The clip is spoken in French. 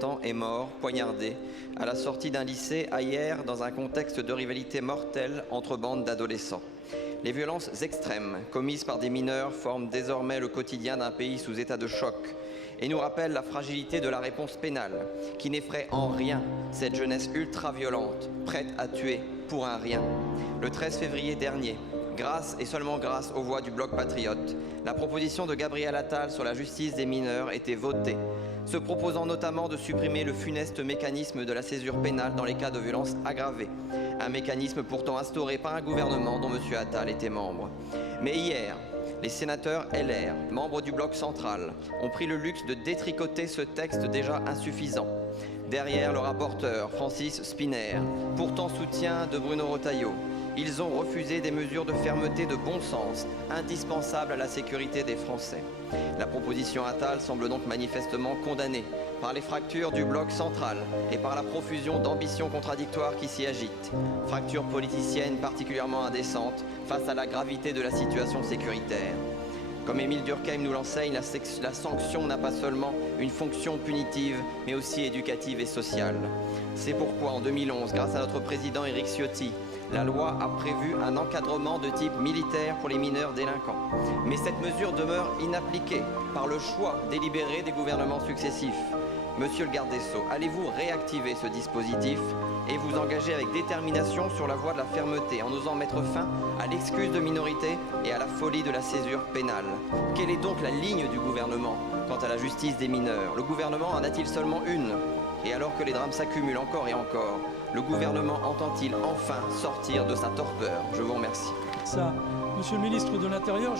17 ans, est mort, poignardé, à la sortie d'un lycée à Hyères, dans un contexte de rivalité mortelle entre bandes d'adolescents. Les violences extrêmes commises par des mineurs forment désormais le quotidien d'un pays sous état de choc et nous rappellent la fragilité de la réponse pénale, qui n'effraie en rien cette jeunesse ultra-violente, prête à tuer pour un rien. Le 13 février dernier, grâce et seulement grâce aux voix du Bloc patriote, la proposition de Gabriel Attal sur la justice des mineurs était votée, se proposant notamment de supprimer le funeste mécanisme de la césure pénale dans les cas de violences aggravées, un mécanisme pourtant instauré par un gouvernement dont M. Attal était membre. Mais hier, les sénateurs LR, membres du Bloc central, ont pris le luxe de détricoter ce texte déjà insuffisant. Derrière le rapporteur Francis Szpiner, pourtant soutien de Bruno Retailleau, ils ont refusé des mesures de fermeté de bon sens, indispensables à la sécurité des Français. La proposition Attal semble donc manifestement condamnée par les fractures du Bloc central et par la profusion d'ambitions contradictoires qui s'y agitent. Fracture politicienne particulièrement indécente face à la gravité de la situation sécuritaire. Comme Émile Durkheim nous l'enseigne, la sanction n'a pas seulement une fonction punitive, mais aussi éducative et sociale. C'est pourquoi, en 2011, grâce à notre président Éric Ciotti, la loi a prévu un encadrement de type militaire pour les mineurs délinquants. Mais cette mesure demeure inappliquée par le choix délibéré des gouvernements successifs. Monsieur le garde des Sceaux, allez-vous réactiver ce dispositif et vous engager avec détermination sur la voie de la fermeté en osant mettre fin à l'excuse de minorité et à la folie de la césure pénale? Quelle est donc la ligne du gouvernement quant à la justice des mineurs? Le gouvernement en a-t-il seulement une? Et alors que les drames s'accumulent encore et encore, le gouvernement entend-il enfin sortir de sa torpeur? Je vous remercie. Ça, Monsieur le ministre de l'Intérieur,